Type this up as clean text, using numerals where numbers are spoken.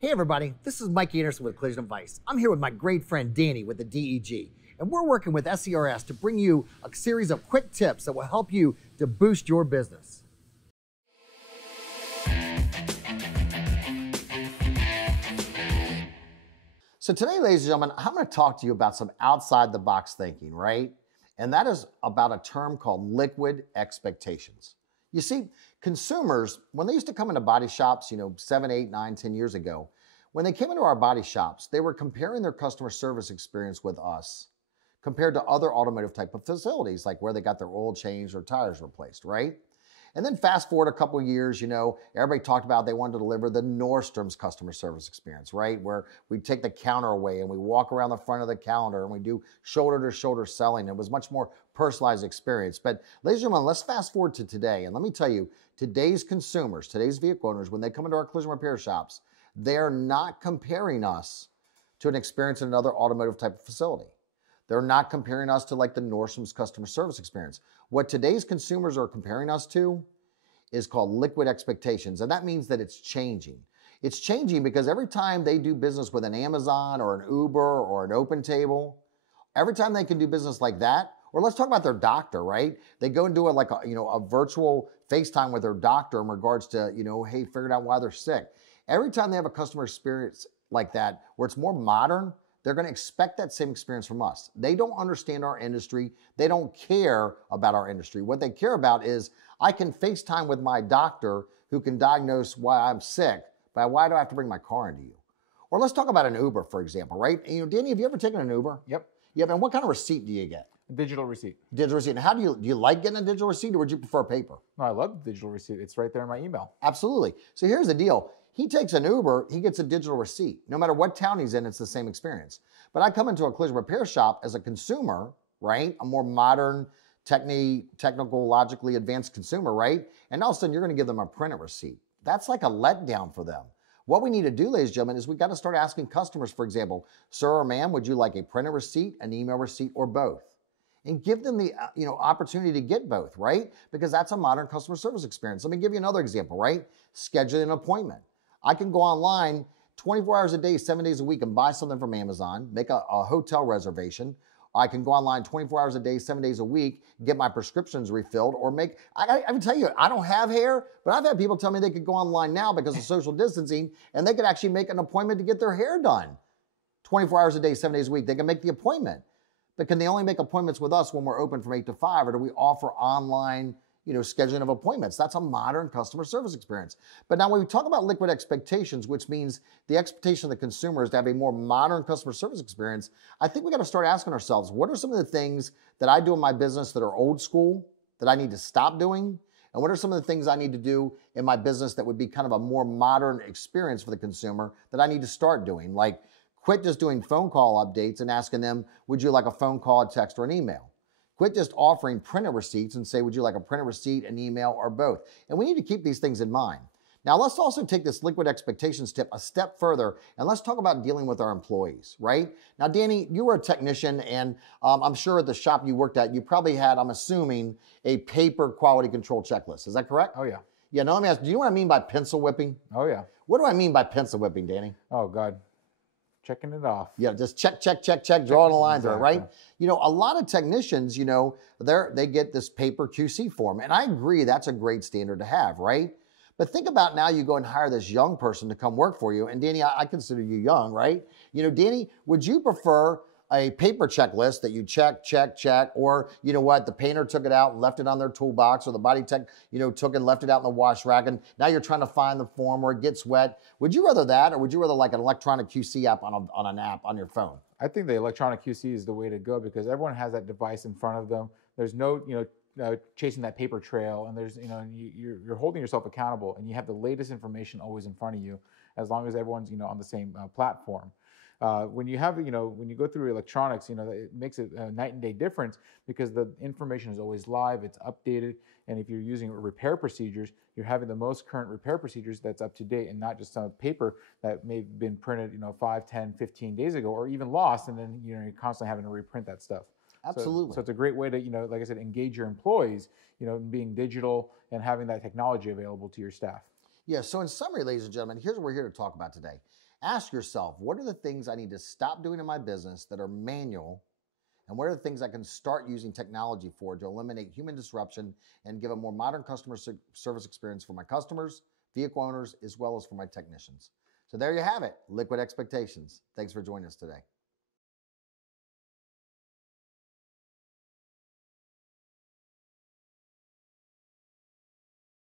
Hey everybody, this is Mike Anderson with Collision Advice. I'm here with my great friend Danny with the DEG, and we're working with SCRS to bring you a series of quick tips that will help you to boost your business. So today, ladies and gentlemen, I'm going to talk to you about some outside the box thinking, right? And that is about a term called liquid expectations. You see, consumers, when they used to come into body shops, 7, 8, 9, 10 years ago, when they came into our body shops, they were comparing their customer service experience with us compared to other automotive type of facilities, like where they got their oil changed or tires replaced, right? And then fast forward a couple of years, everybody talked about they wanted to deliver the Nordstrom's customer service experience, right? Where we take the counter away and we walk around the front of the counter and we do shoulder to shoulder selling. It was much more personalized experience. But ladies and gentlemen, let's fast forward to today. And let me tell you, today's consumers, today's vehicle owners, when they come into our collision repair shops, they're not comparing us to an experience in another automotive type of facility. They're not comparing us to like the Nordstrom's customer service experience. What today's consumers are comparing us to is called liquid expectations. And that means that it's changing. It's changing because every time they do business with an Amazon or an Uber or an Open Table, every time they can do business like that, or let's talk about their doctor, right? They go and do it like a virtual FaceTime with their doctor in regards to, hey, figuring out why they're sick. Every time they have a customer experience like that, where it's more modern, they're going to expect that same experience from us. They don't understand our industry. They don't care about our industry. What they care about is I can FaceTime with my doctor who can diagnose why I'm sick, but why do I have to bring my car into you? Or let's talk about an Uber, for example, right? Danny, have you ever taken an Uber? Yep. Yep. And what kind of receipt do you get? Digital receipt. Digital receipt. And how do you like getting a digital receipt, or would you prefer paper? No, I love the digital receipt. It's right there in my email. Absolutely. So here's the deal. He takes an Uber, he gets a digital receipt. No matter what town he's in, it's the same experience. But I come into a collision repair shop as a consumer, right? A more modern, technologically advanced consumer, right? And all of a sudden, you're going to give them a printed receipt. That's like a letdown for them. What we need to do, ladies and gentlemen, is we got to start asking customers, for example, sir or ma'am, would you like a printed receipt, an email receipt, or both? And give them the opportunity to get both, right? Because that's a modern customer service experience. Let me give you another example, right? Scheduling an appointment. I can go online 24 hours a day, 7 days a week and buy something from Amazon, make a hotel reservation. I can go online 24 hours a day, 7 days a week, get my prescriptions refilled, or I can tell you, I don't have hair, but I've had people tell me they could go online now because of social distancing and they could actually make an appointment to get their hair done. 24 hours a day, 7 days a week, they can make the appointment. But can they only make appointments with us when we're open from 8 to 5, or do we offer online scheduling of appointments? That's a modern customer service experience. But now when we talk about liquid expectations, which means the expectation of the consumer is to have a more modern customer service experience, I think we got to start asking ourselves, what are some of the things that I do in my business that are old school that I need to stop doing? And what are some of the things I need to do in my business that would be kind of a more modern experience for the consumer that I need to start doing? Like quit just doing phone call updates and asking them, would you like a phone call, a text, or an email? Quit just offering printed receipts and say, would you like a printed receipt, an email, or both? And we need to keep these things in mind. Now, let's also take this liquid expectations tip a step further, and let's talk about dealing with our employees, right? Now, Danny, you were a technician, and I'm sure at the shop you worked at, you probably had, I'm assuming, a paper quality control checklist. Is that correct? Oh, yeah. Yeah, now let me ask, do you know what I mean by pencil whipping? Oh, yeah. What do I mean by pencil whipping, Danny? Oh, God. Checking it off. Yeah, just check, drawing a line through it, right? A lot of technicians, they get this paper QC form, and I agree that's a great standard to have, right? But think about now you go and hire this young person to come work for you, and Danny, I consider you young, right? Danny, would you prefer a paper checklist that you check, or the painter took it out and left it on their toolbox, or the body tech, took and left it out in the wash rack, and now you're trying to find the form or it gets wet. Would you rather that, or would you rather like an electronic QC app on an app on your phone? I think the electronic QC is the way to go because everyone has that device in front of them. There's no, chasing that paper trail, and there's, you're holding yourself accountable, and you have the latest information always in front of you, as long as everyone's, on the same platform. When you go through electronics, it makes it a night and day difference because the information is always live, it's updated, and if you're using repair procedures, you're having the most current repair procedures that's up to date and not just on paper that may have been printed, 5, 10, 15 days ago, or even lost, and then you're constantly having to reprint that stuff. Absolutely. So it's a great way to, like I said, engage your employees, being digital and having that technology available to your staff. Yeah, so in summary, ladies and gentlemen, here's what we're here to talk about today. Ask yourself, what are the things I need to stop doing in my business that are manual? And what are the things I can start using technology for to eliminate human disruption and give a more modern customer service experience for my customers, vehicle owners, as well as for my technicians? So there you have it, liquid expectations. Thanks for joining us today.